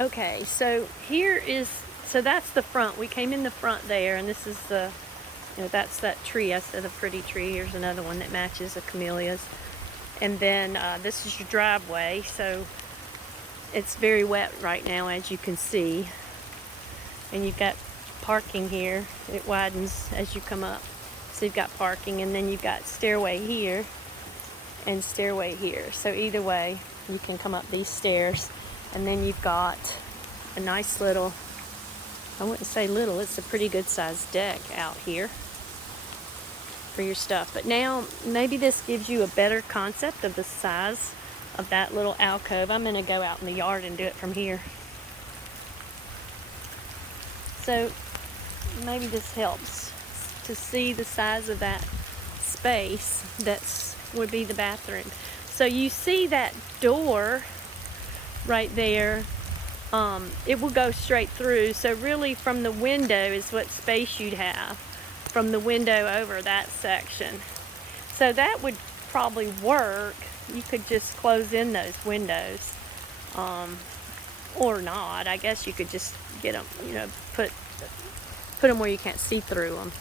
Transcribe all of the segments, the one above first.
Okay, so so that's the front. We came in the front there, and this is that's that tree. I said a pretty tree. Here's another one that matches the camellias. And then this is your driveway, so it's very wet right now, as you can see. And you've got parking here. It widens as you come up. So you've got parking, and then you've got stairway here and stairway here. So either way, you can come up these stairs. And then you've got a nice little, I wouldn't say little, it's a pretty good sized deck out here for your stuff. But now maybe this gives you a better concept of the size of that little alcove. I'm going to go out in the yard and do it from here. So maybe this helps to see the size of that space that would be the bathroom. So you see that door right there, it will go straight through. So really from the window is what space you'd have from the window over that section. So that would probably work. You could just close in those windows, or not. I guess you could just get them, put them where you can't see through them,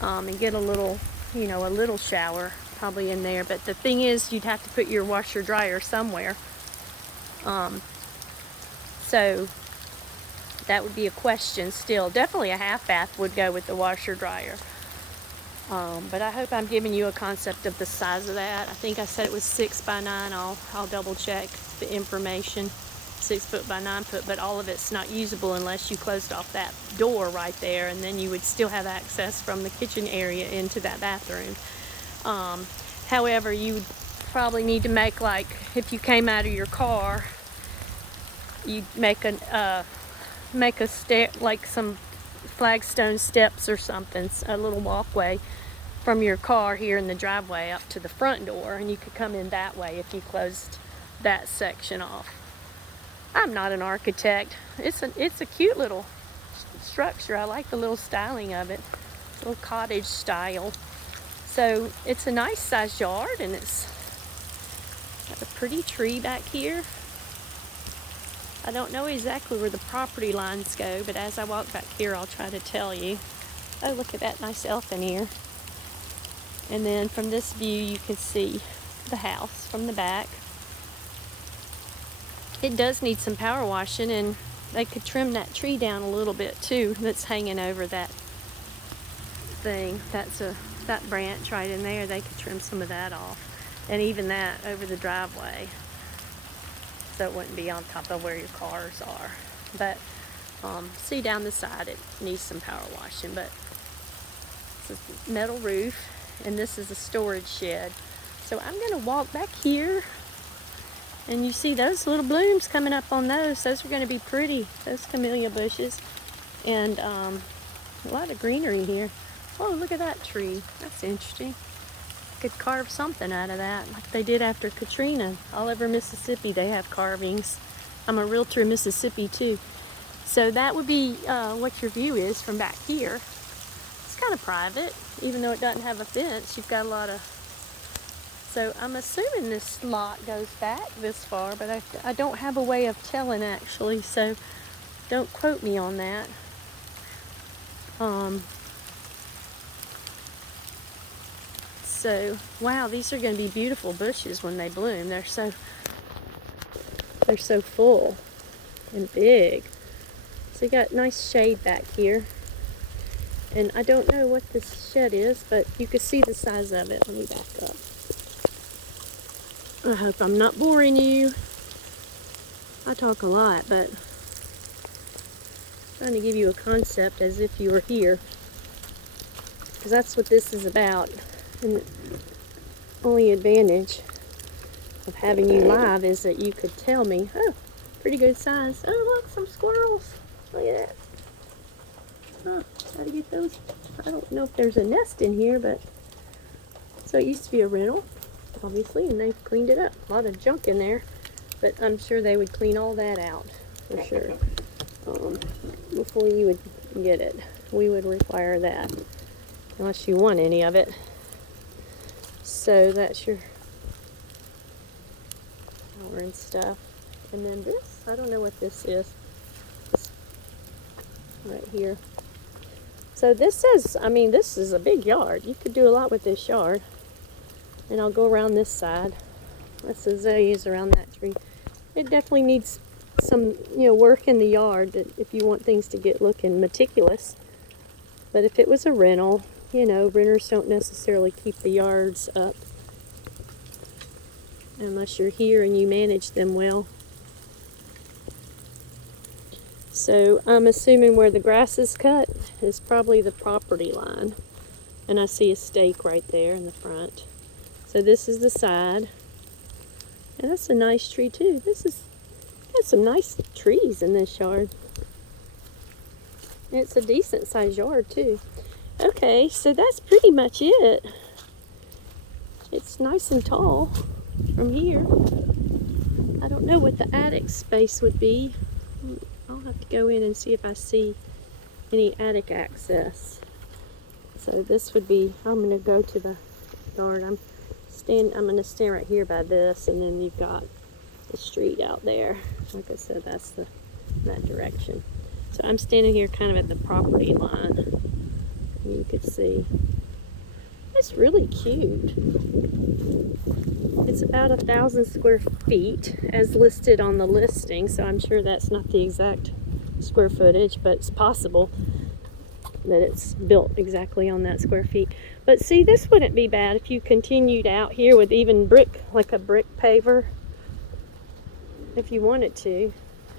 and get a little shower probably in there. But the thing is, you'd have to put your washer dryer somewhere. So that would be a question still. Definitely a half bath would go with the washer dryer. But I hope I'm giving you a concept of the size of that. I think I said it was 6 by 9. I'll double check the information. 6 foot by 9 foot, but all of it's not usable unless you closed off that door right there, and then you would still have access from the kitchen area into that bathroom. However, you would probably need to make, like, if you came out of your car, you'd make a stair, like some flagstone steps or something, a little walkway from your car here in the driveway up to the front door, and you could come in that way if you closed that section off. I'm not an architect. It's a cute little structure. I like the little styling of it, little cottage style. So it's a nice sized yard, and it's got a pretty tree back here. I don't know exactly where the property lines go, but as I walk back here, I'll try to tell you. Oh, look at that nice elephant ear. And then from this view, you can see the house from the back. It does need some power washing, and they could trim that tree down a little bit too that's hanging over that thing. That branch right in there. They could trim some of that off, and even that over the driveway, so it wouldn't be on top of where your cars are. But see down the side, it needs some power washing. But it's a metal roof, and this is a storage shed. So I'm going to walk back here, and you see those little blooms coming up on those. Those are going to be pretty, those camellia bushes. And a lot of greenery here. Oh, look at that tree. That's interesting. Could carve something out of that, like they did after Katrina. All over Mississippi they have carvings. I'm a realtor in Mississippi too. So that would be what your view is from back here. It's kind of private, even though it doesn't have a fence. You've got a lot of, so I'm assuming this lot goes back this far, but I don't have a way of telling actually, so don't quote me on that. So, wow, these are going to be beautiful bushes when they bloom. They're so full and big. So you got nice shade back here. And I don't know what this shed is, but you can see the size of it. Let me back up. I hope I'm not boring you. I talk a lot, but I'm trying to give you a concept as if you were here, because that's what this is about. And the only advantage of having you live is that you could tell me, oh, pretty good size. Oh, look, some squirrels. Look at that. Oh, how to get those? I don't know if there's a nest in here, but so it used to be a rental, obviously, and they've cleaned it up. A lot of junk in there, but I'm sure they would clean all that out for sure before you would get it. We would require that unless you want any of it. So that's your power and stuff. And then this I don't know what this is. It's right here. So this says, I mean, this is a big yard. You could do a lot with this yard. And I'll go around this side. That's azaleas around that tree. It definitely needs some, work in the yard that if you want things to get looking meticulous. But if it was a rental, renters don't necessarily keep the yards up unless you're here and you manage them well. So I'm assuming where the grass is cut is probably the property line. And I see a stake right there in the front. So this is the side. And that's a nice tree too. Got some nice trees in this yard. And it's a decent sized yard too. Okay, so that's pretty much it. It's nice and tall from here. I don't know what the attic space would be. I'll have to go in and see if I see any attic access. So this would be, I'm going to go to the yard. I'm going to stand right here by this, and then you've got the street out there. Like I said, that's that direction. So I'm standing here kind of at the property line. You could see. It's really cute. It's about 1,000 square feet as listed on the listing, so I'm sure that's not the exact square footage, but it's possible that it's built exactly on that square feet. But see, this wouldn't be bad if you continued out here with even brick, like a brick paver, if you wanted to.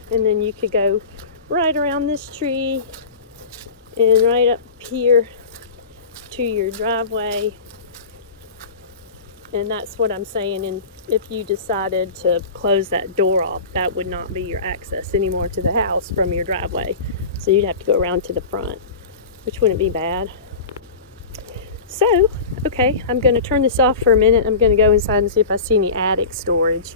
And then you could go right around this tree and right up here to your driveway. And that's what I'm saying. And if you decided to close that door off, that would not be your access anymore to the house from your driveway. So you'd have to go around to the front, which wouldn't be bad. So, okay, I'm going to turn this off for a minute. I'm going to go inside and see if I see any attic storage.